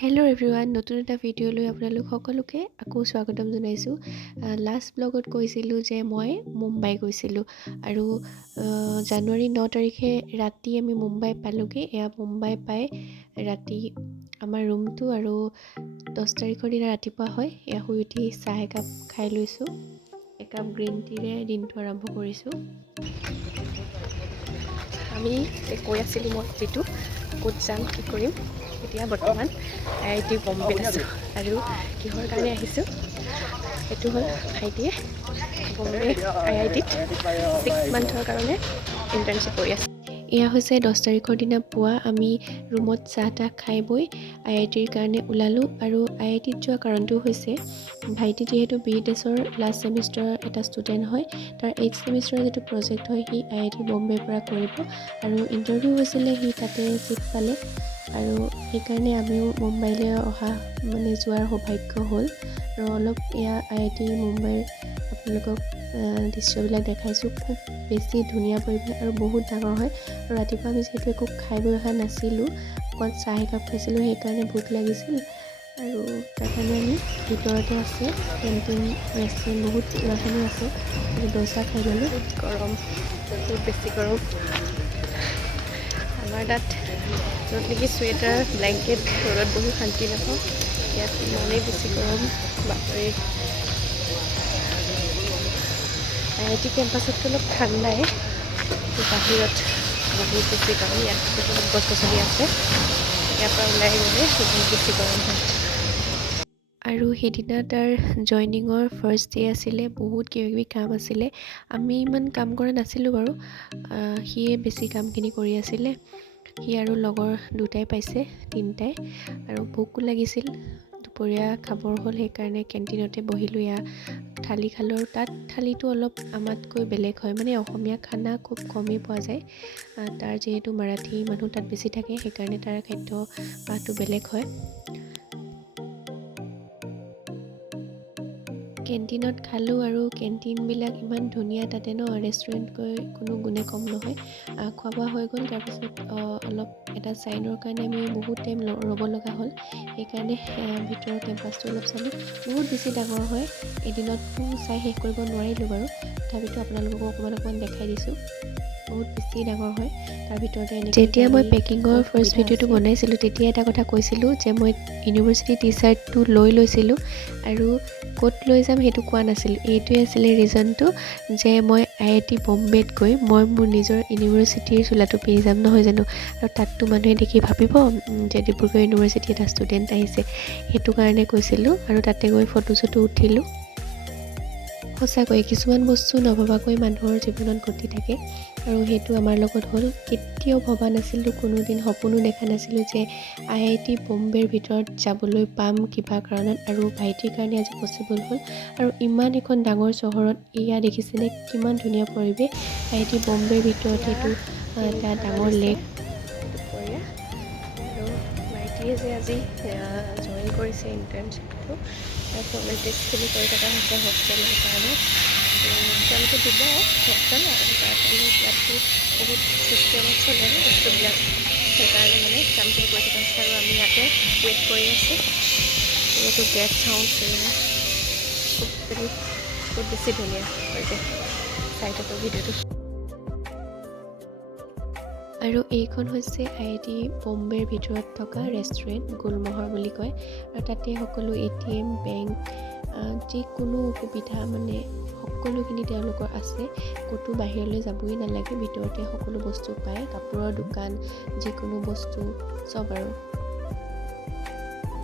Hello' everyone, নতুন এটা ভিডিঅ'লৈ আপোনালোক সকলোকে আকৌ স্বাগতম জনাইছোঁ। লাষ্ট ব্লগত কৈছিলোঁ যে মই মুম্বাই গৈছিলোঁ আৰু জানুৱাৰী 9 তাৰিখে ৰাতি আমি মুম্বাই পালোঁগৈ। এয়া মুম্বাই পাই ৰাতি আমাৰ ৰুমটো আৰু 10 তাৰিখৰ দিনা ৰাতিপুৱা হয়। এয়া শুই উঠি চাহ একাপ খাই লৈছোঁ। একাপ গ্ৰীণ টিৰে দিনটো আৰম্ভ কৰিছোঁ। আমি কৈ আছিলোঁ মই যিটো ক'ত যাম কি কৰিম। এতিয়া বৰ্তমান IIT বম্বেত আছোঁ আৰু কিহৰ কাৰণে আহিছোঁ সেইটো হ'ল ভাইটিয়ে বম্বে IITত 6 মান্থৰ কাৰণে ইণ্টাৰ্ণশ্বিপ কৰি আছে। এয়া হৈছে 10 তাৰিখৰ দিনা পুৱা আমি ৰুমত চাহ তাহ খাই বৈ IITৰ কাৰণে ওলালোঁ। আৰু IITত যোৱা কাৰণটো হৈছে ভাইটি যিহেতু BTSৰ লাষ্ট ছেমিষ্টাৰৰ এটা ষ্টুডেণ্ট হয়, তাৰ 8th ছেমিষ্টাৰৰ যিটো প্ৰজেক্ট হয় সি IIT বম্বেৰ পৰা কৰিব আৰু ইণ্টাৰভিউ হৈছিলে, সি তাতে ছিট পালে আৰু সেইকাৰণে আমিও মুম্বাইলৈ যোৱাৰ সৌভাগ্য হ'ল। আৰু অলপ এয়া IIT মুম্বাইৰ আপোনালোকক দৃশ্যবিলাক দেখাইছোঁ। খুব বেছি ধুনীয়া পৰিৱেশ আৰু বহুত ডাঙৰ হয়। আৰু ৰাতিপুৱা আমি যিহেতু একো খাই বৈ অহা নাছিলোঁ, অকল চাহ একাপ খাইছিলোঁ, সেইকাৰণে ভোক লাগিছিল আৰু তাৰ কাৰণে আমি ভিতৰতে আছে কেণ্টিন ৰেষ্টুৰেণ্ট বহুত কিবাখিনি আছে। দোচা খাই ল'লোঁ। বহুত গৰম, বহুত বেছি গৰম। আমাৰ তাত য'ত নেকি চুৱেটাৰ ব্লেংকেট ৰ'দত বহি শান্তি নাপাওঁ, ইয়াত ইমানেই বেছি গৰম বাপৰে। IIT কেম্পাছততো অলপ ঠাণ্ডাই, বাহিৰত বহুত বেছি গৰম। ইয়াত বহুত গছ গছনি আছে, ইয়াৰ পৰা ওলাই গ'লে বহুত বেছি গৰম হয়। আৰু সেইদিনা তাৰ জইনিঙৰ ফাৰ্ষ্ট ডে আছিলে, বহুত কিবাকিবি কাম আছিলে। আমি ইমান কাম কৰা নাছিলোঁ বাৰু, সিয়ে বেছি কামখিনি কৰি আছিলে। সি আৰু লগৰ দুটাই পাইছে, তিনিটাই, আৰু ভোকো লাগিছিল। দুপৰীয়া খাবৰ হ'ল, সেইকাৰণে কেণ্টিনতে বহিলোঁ। এয়া থালি খালোঁ আৰু তাত থালিটো অলপ আমাতকৈ বেলেগ হয়, মানে অসমীয়া খানা খুব কমেই পোৱা যায়। তাৰ যিহেতু মাৰাঠী মানুহ তাত বেছি থাকে, সেইকাৰণে তাৰ খাদ্যভাসটো বেলেগ হয়। কেণ্টিনত খালোঁ আৰু কেণ্টিনবিলাক ইমান ধুনীয়া তাতে ৰেষ্টুৰেণ্টকৈ কোনো গুণে কম নহয়। খোৱা বোৱা হৈ গ'ল, তাৰপিছত অলপ এটা চাইনৰ কাৰণে আমি বহুত টাইম ৰ'ব লগা হ'ল, সেইকাৰণে ভিতৰৰ কেম্পাছটো অলপ চালোঁ। বহুত বেছি ডাঙৰ হয়, এদিনততো চাই শেষ কৰিব নোৱাৰিলোঁ বাৰু, তথাপিতো আপোনালোকক অকণমান দেখাই দিছোঁ। বহুত বেছি ডাঙৰ হয়। তাৰ ভিতৰতে যেতিয়া মই পেকিঙৰ ফাৰ্ষ্ট ভিডিঅ'টো বনাইছিলোঁ, তেতিয়া এটা কথা কৈছিলোঁ যে মই ইউনিভাৰ্চিটি টি চাৰ্টটো লৈছিলোঁ আৰু ক'ত লৈ যাম সেইটো কোৱা নাছিলোঁ। এইটোৱে আছিলে ৰিজনটো যে মই IIT বম্বেত গৈ মই মোৰ নিজৰ ইউনিভাৰ্চিটিৰ চোলাটো পিন্ধি যাম নহয় জানো, আৰু তাততো মানুহে দেখি ভাবিব যে ডিব্ৰুগড় ইউনিভাৰ্চিটি এটা ষ্টুডেণ্ট আহিছে, সেইটো কাৰণে কৈছিলোঁ। আৰু তাতে গৈ ফটো চটো উঠিলোঁ। সঁচাকৈ কিছুমান বস্তু নভবাকৈ মানুহৰ জীৱনত ঘটি থাকে, আৰু সেইটো আমাৰ লগত হ'ল। কেতিয়াও ভবা নাছিলোঁ, কোনোদিন সপোনো দেখা নাছিলোঁ যে IIT বম্বেৰ ভিতৰত যাবলৈ পাম কিবা কাৰণত, আৰু ভাইটিৰ কাৰণে আজি পচিবল হ'ল। আৰু ইমান এখন ডাঙৰ চহৰত এয়া দেখিছেনে কিমান ধুনীয়া পৰিৱেশ। IIT বম্বেৰ ভিতৰত এইটো এটা ডাঙৰ লেক। দুপৰীয়া আৰু ভাইটিয়ে যে আজি জইন কৰিছে ইণ্টাৰ্ণশ্বিপটো, ফৰ্মেলিটিজখিনি কৰি থকা হৈছে হোষ্টেলৰ কাৰণে। তেওঁলোকে দিব হোষ্টেল, আৰু তাৰ কাৰণে ইয়াততো বহুত চিষ্টেমত চলে বস্তুবিলাক, সেইকাৰণে মানে কামখিনি কৰি থকা হৈছে। আৰু আমি ইয়াতে ৱেইট কৰি আছোঁ। এইটো গেট চাউণ্ড বহুত বেছি ধুনীয়া পৰিৱেশ। চাই থাকোঁ ভিডিঅ'টো। আৰু এইখন হৈছে IIT বম্বেৰ ভিতৰত থকা ৰেষ্টুৰেণ্ট, গুলমহৰ বুলি কয়। আৰু তাতে সকলো ATM, বেংক, যিকোনো সুবিধা মানে সকলোখিনি তেওঁলোকৰ আছে। ক'তো বাহিৰলৈ যাবই নালাগে, ভিতৰতে সকলো বস্তু পায়। কাপোৰৰ দোকান, যিকোনো বস্তু চব।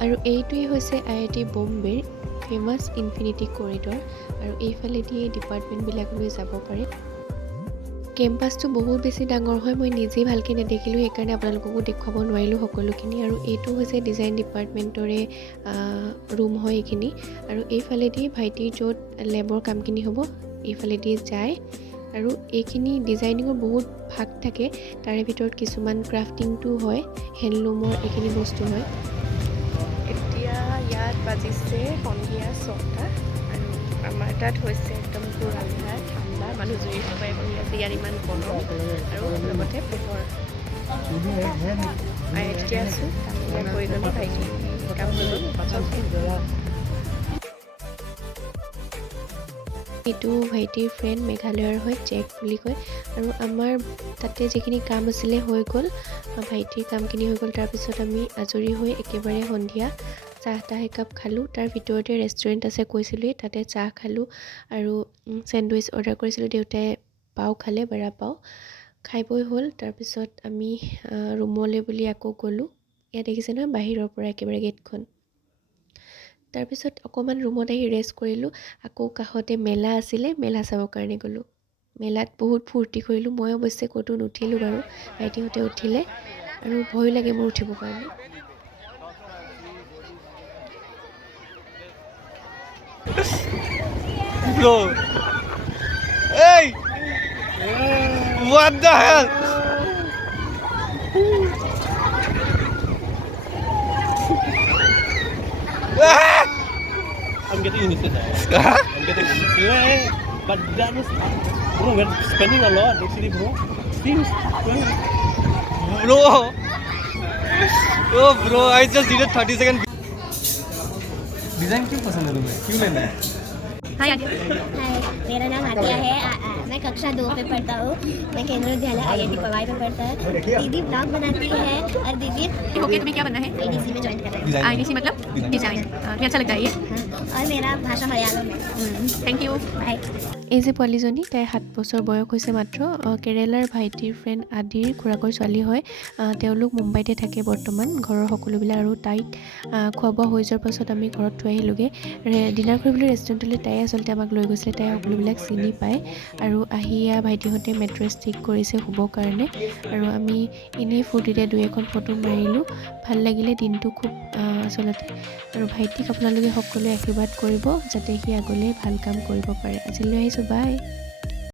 আৰু এইটোৱেই হৈছে IIT বম্বেৰ ফেমাছ ইনফিনিটি কৰিডৰ, আৰু এইফালেদি ডিপাৰ্টমেণ্টবিলাকলৈ যাব পাৰে। কেম্পাছটো বহুত বেছি ডাঙৰ হয়, মই নিজেই ভালকৈ নেদেখিলোঁ, সেইকাৰণে আপোনালোককো দেখুৱাব নোৱাৰিলোঁ সকলোখিনি। আৰু এইটো হৈছে ডিজাইন ডিপাৰ্টমেণ্টৰে ৰুম হয় এইখিনি। আৰু এইফালেদি ভাইটিৰ য'ত লেবৰ কামখিনি হ'ব এইফালেদি যায়। আৰু এইখিনি ডিজাইনিঙৰ বহুত ভাগ থাকে, তাৰে ভিতৰত কিছুমান ক্ৰাফটিংটো হয়, হেণ্ডলুমৰ এইখিনি বস্তু হয়। এতিয়া ইয়াত বাজিছে সন্ধিয়া 6টা, আৰু আমাৰ তাত হৈছে একদম পুৰা আন্ধাৰ, ঠাণ্ডা, মানুহ জুই ফুৱাই বহি আছে। ইয়াত ইমান গৰম আৰু লগতে পোহৰ। IITতে আছোঁ, কামবিলাক কৰি গ'লে ভাইটি কাম হৈ গ'ল এইটো ভাইটিৰ ফ্ৰেণ্ড মেঘালয়ৰ হয়, জেক বুলি কয়। আৰু আমাৰ তাতে যিখিনি কাম আছিলে হৈ গ'ল, ভাইটিৰ কামখিনি হৈ গ'ল। তাৰপিছত আমি আজৰি হৈ একেবাৰে সন্ধিয়া চাহ তাহ একাপ খালোঁ। তাৰ ভিতৰতে ৰেষ্টুৰেণ্ট আছে কৈছিলোঁৱেই, তাতে চাহ খালোঁ আৰু চেণ্ডউইচ অৰ্ডাৰ কৰিছিলোঁ। দেউতাই পাও খালে, বৰা পাও খাই বৈ হ'ল। তাৰপিছত আমি ৰুমলৈ বুলি আকৌ গ'লোঁ। ইয়াত দেখিছে নহয় বাহিৰৰ পৰা একেবাৰে গেটখন। তাৰপিছত অকণমান ৰুমত আহি ৰেষ্ট কৰিলোঁ। আকৌ কাষতে মেলা আছিলে, মেলা চাবৰ কাৰণে গ'লোঁ। মেলাত বহুত ফূৰ্তি কৰিলোঁ। মই অৱশ্যে ক'তো নুঠিলোঁ বাৰু, ভাইটিহঁতে উঠিলে আৰু ভয়ো লাগে মোৰ উঠিবৰ কাৰণে। Bro, hey, what the hell? I'm getting used to that. I'm getting used to it. But that was, bro, we're spending a lot actually, bro. Things. Bro, oh bro, I just did a 30-second. Design क्यों पसंद है तुम्हें? क्यों लेना है? हाय, मेरा नाम आतिया है। मैं कक्षा 2 पे पढ़ता हूँ। मैं केंद्रीय विद्यालय IIT पवाई में पढ़ता है। दीदी ब्लॉग बनाती है और दीदी ओके, तुम्हें क्या बनना है? IDC में ज्वाइन कर रही है। IDC मतलब डिजाइन। ये अच्छा लगता है ये। और मेरा भाषा मलयालम है। Thank you. बाय। এই যে পোৱালীজনী, তাইৰ 7 বছৰ বয়স হৈছে মাত্ৰ। কেৰেলাৰ ভাইটিৰ ফ্ৰেণ্ড আদিৰ খুৰাকৰ ছোৱালী হয়। তেওঁলোক মুম্বাইতে থাকে বৰ্তমান, ঘৰৰ সকলোবিলাক। আৰু তাইক খোৱা বোৱা হৈ যোৱাৰ পাছত আমি ঘৰত থৈ আহিলোঁগৈ। ডিনাৰ কৰিবলৈ ৰেষ্টুৰেণ্টলৈ তাই আচলতে আমাক লৈ গৈছিলে। তাই সকলোবিলাক চিনি পায়। আৰু আহি ভাইটিহঁতে মেট্ৰেছ ঠিক কৰিছে শুবৰ কাৰণে। আৰু আমি এনেই ফূৰ্তিতে 2-এখন ফটো মাৰিলোঁ। ভাল লাগিলে দিনটো খুব আচলতে। আৰু ভাইটিক আপোনালোকে সকলোৱে আশীৰ্বাদ কৰিব যাতে সি আগলৈ ভাল কাম কৰিব পাৰে। আজিলৈ আহিছোঁ, বাই।